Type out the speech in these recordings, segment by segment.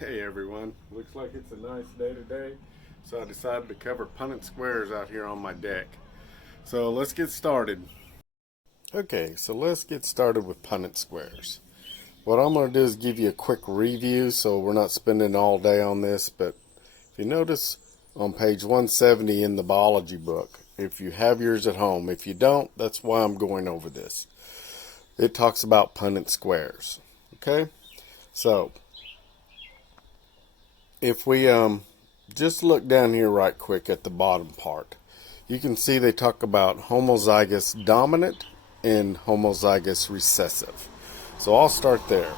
Hey everyone, looks like it's a nice day today, so I decided to cover Punnett squares out here on my deck. So let's get started. Okay, so let's get started with Punnett squares. What I'm going to do is give you a quick review so we're not spending all day on this, but if you notice on page 170 in the biology book, if you have yours at home, if you don't, that's why I'm going over this. It talks about Punnett squares. Okay, so if we just look down here right quick at the bottom part, you can see they talk about homozygous dominant and homozygous recessive. So I'll start there.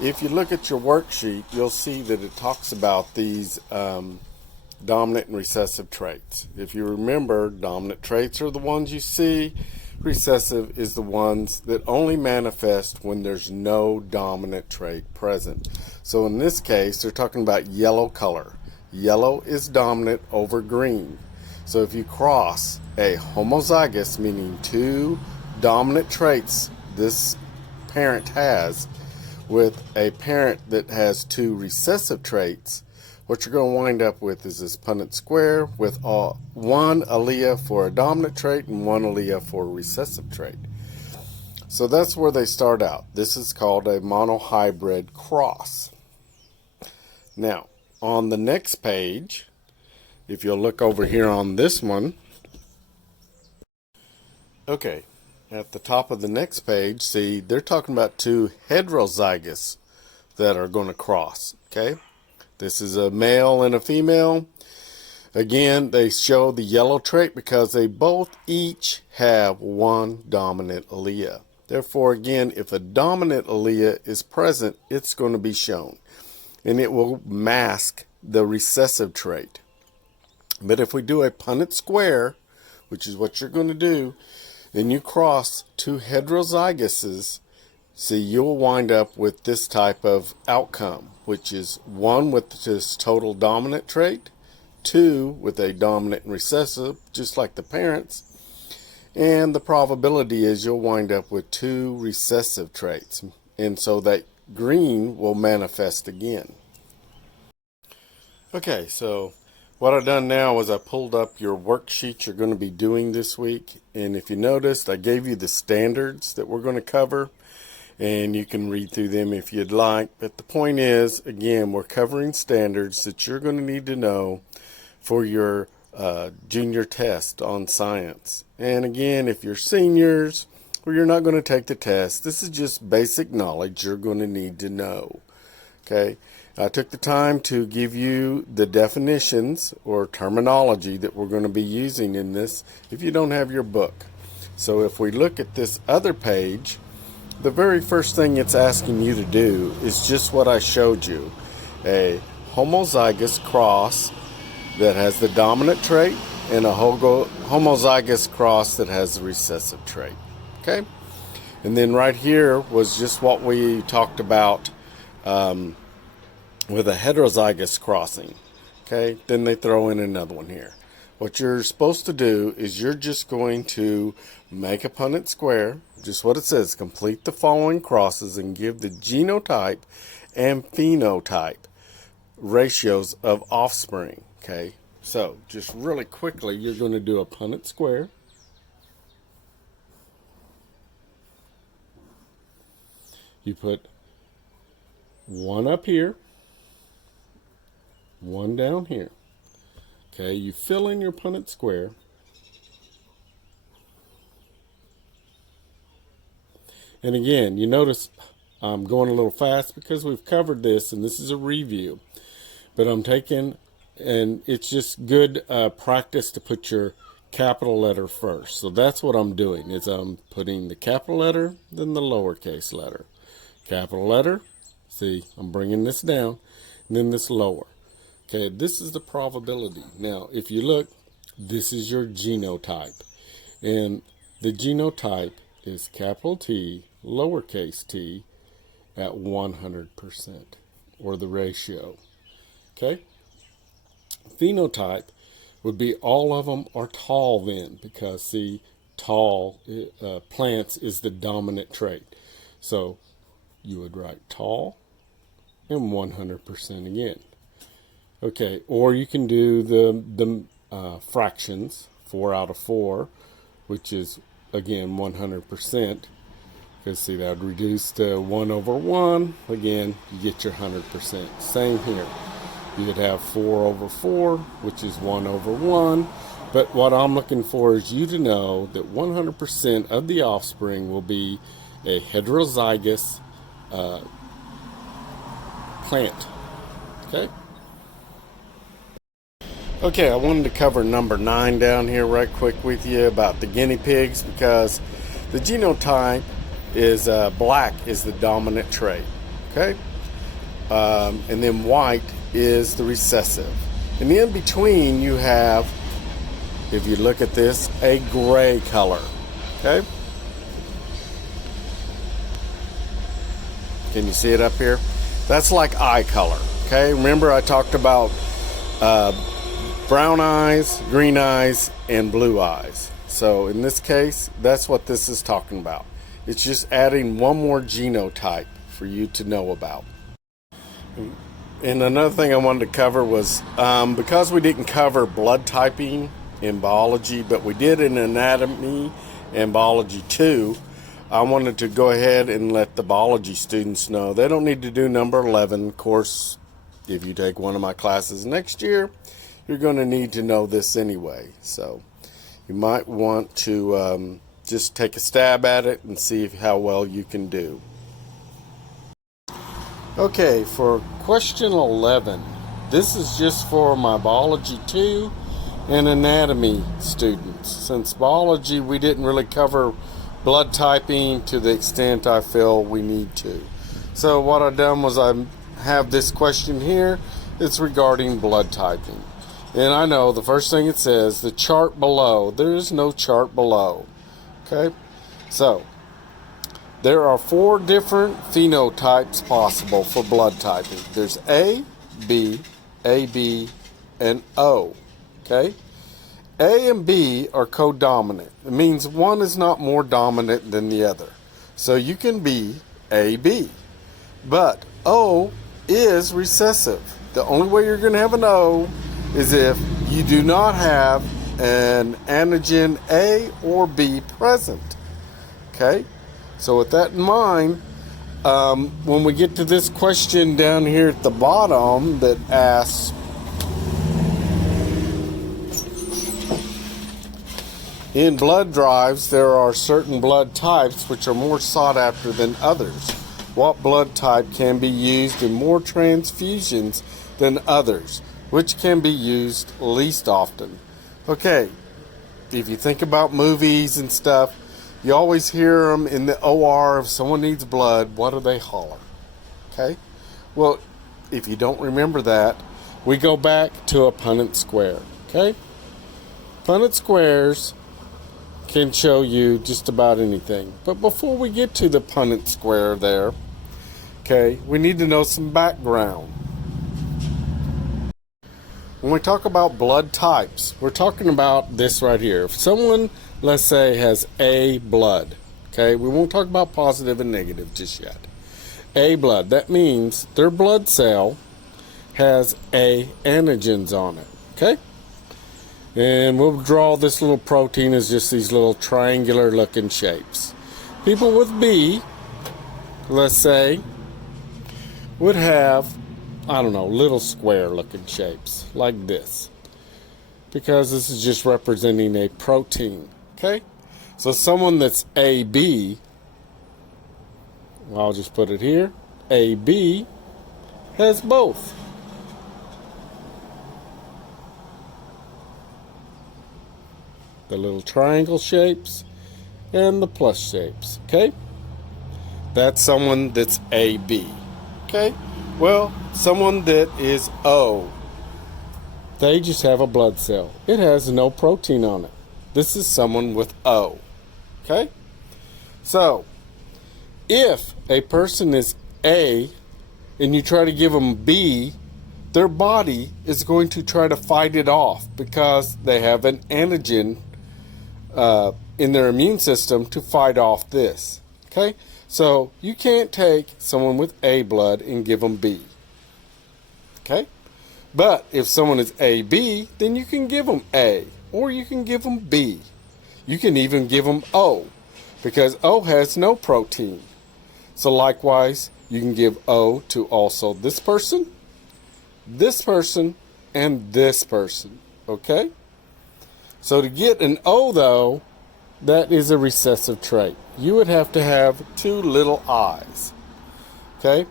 If you look at your worksheet, you'll see that it talks about these dominant and recessive traits. If you remember, dominant traits are the ones you see. Recessive is the ones that only manifest when there's no dominant trait present. So in this case, they're talking about yellow color. Yellow is dominant over green. So if you cross a homozygous, meaning two dominant traits this parent has, with a parent that has two recessive traits, what you're going to wind up with is this Punnett square with one allele for a dominant trait and one allele for a recessive trait. So that's where they start out. This is called a monohybrid cross. Now, on the next page, if you'll look over here on this one, okay, at the top of the next page, see, they're talking about two heterozygous that are going to cross, okay? This is a male and a female. Again, they show the yellow trait because they both each have one dominant allele. Therefore, again, if a dominant allele is present, it's going to be shown, and it will mask the recessive trait. But if we do a Punnett square, which is what you're going to do, then you cross two heterozyguses, see, you'll wind up with this type of outcome, which is one with this total dominant trait, two with a dominant and recessive, just like the parents, and the probability is you'll wind up with two recessive traits, and so that green will manifest again. Okay, so what I've done now is I pulled up your worksheet you're going to be doing this week, and if you noticed, I gave you the standards that we're going to cover, and you can read through them if you'd like. But the point is, again, we're covering standards that you're going to need to know for your junior test on science. And again, if you're seniors or you're not going to take the test, this is just basic knowledge you're going to need to know. Okay, I took the time to give you the definitions or terminology that we're going to be using in this if you don't have your book. So if we look at this other page, the very first thing it's asking you to do is just what I showed you. A homozygous cross that has the dominant trait and a homozygous cross that has the recessive trait. Okay? And then right here was just what we talked about with a heterozygous crossing. Okay? Then they throw in another one here. What you're supposed to do is you're just going to make a Punnett square, just what it says, complete the following crosses and give the genotype and phenotype ratios of offspring. Okay, so just really quickly, you're going to do a Punnett square. You put one up here, one down here. Okay, you fill in your Punnett square. And again, you notice I'm going a little fast because we've covered this and this is a review. But I'm taking, and it's just good practice to put your capital letter first. So that's what I'm doing, is I'm putting the capital letter, then the lowercase letter. Capital letter, see, I'm bringing this down, and then this lower. Okay, this is the probability. Now, if you look, this is your genotype. And the genotype is capital T, lowercase t, at 100%, or the ratio. Okay? Phenotype would be all of them are tall then, because, see, tall plants is the dominant trait. So you would write tall and 100% again. Okay, or you can do the fractions, 4 out of 4, which is, again, 100%. Because, see, that would reduce to 1 over 1. Again, you get your 100%. Same here. You could have 4 over 4, which is 1 over 1. But what I'm looking for is you to know that 100% of the offspring will be a heterozygous plant. Okay? Okay, I wanted to cover number 9 down here right quick with you about the guinea pigs, because the genotype is black is the dominant trait. Okay? And then white is the recessive. And in between you have, if you look at this, a gray color. Okay? Can you see it up here? That's like eye color. Okay? Remember I talked about brown eyes, green eyes, and blue eyes. So in this case, that's what this is talking about. It's just adding one more genotype for you to know about. And another thing I wanted to cover was, because we didn't cover blood typing in biology, but we did in anatomy and biology too, I wanted to go ahead and let the biology students know they don't need to do number 11. Of course, if you take one of my classes next year, you're going to need to know this anyway. So you might want to just take a stab at it and see how well you can do. Okay, for question 11, this is just for my biology 2 and anatomy students. Since biology, we didn't really cover blood typing to the extent I feel we need to. So what I've done was I have this question here. It's regarding blood typing. And I know the first thing it says, the chart below. There is no chart below. Okay? So, there are 4 different phenotypes possible for blood typing. There's A, B, AB, and O. Okay? A and B are codominant. It means one is not more dominant than the other. So you can be AB. But O is recessive. The only way you're going to have an O is if you do not have an antigen A or B present. Okay? So with that in mind, when we get to this question down here at the bottom that asks, in blood drives, there are certain blood types which are more sought after than others. What blood type can be used in more transfusions than others? Which can be used least often? Okay, if you think about movies and stuff, you always hear them in the OR. If someone needs blood, what do they holler? Okay? Well, if you don't remember that, we go back to a Punnett square. Okay? Punnett squares can show you just about anything. But before we get to the Punnett square there, okay, we need to know some background. When we talk about blood types, we're talking about this right here. If someone, let's say, has A blood, okay, we won't talk about positive and negative just yet. A blood, that means their blood cell has A antigens on it, okay? And we'll draw this little protein as just these little triangular looking shapes. People with B, let's say, would have, I don't know, little square looking shapes like this, because this is just representing a protein. Okay, so someone that's AB, I'll just put it here, AB has both. The little triangle shapes and the plus shapes. Okay, that's someone that's AB. Okay, well, someone that is O, they just have a blood cell. It has no protein on it. This is someone with O. Okay? So, if a person is A and you try to give them B, their body is going to try to fight it off because they have an antigen in their immune system to fight off this. Okay? So, you can't take someone with A blood and give them B. Okay? But if someone is AB, then you can give them A, or you can give them B. You can even give them O, because O has no protein. So likewise, you can give O to also this person, and this person. Okay? So to get an O, though, that is a recessive trait. You would have to have two little i's. Okay?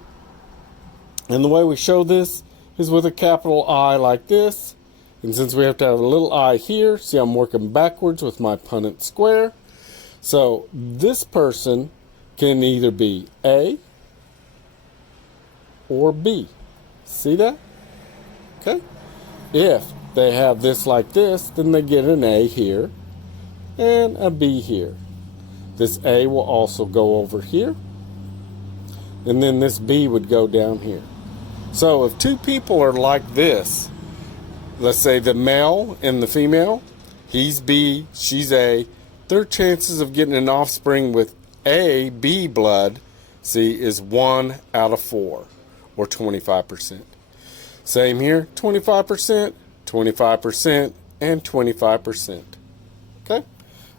And the way we show this is with a capital I like this. And since we have to have a little I here, see I'm working backwards with my Punnett square. So this person can either be A or B. See that? Okay? If they have this like this, then they get an A here and a B here. This A will also go over here. And then this B would go down here. So if two people are like this, let's say the male and the female, he's B, she's A, their chances of getting an offspring with A, B blood, see, is 1 out of 4, or 25%. Same here, 25%, 25%, and 25%. Okay?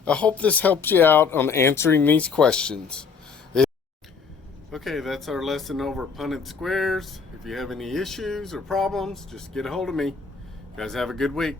I hope this helps you out on answering these questions. Okay, that's our lesson over Punnett squares. If you have any issues or problems, just get a hold of me. You guys have a good week.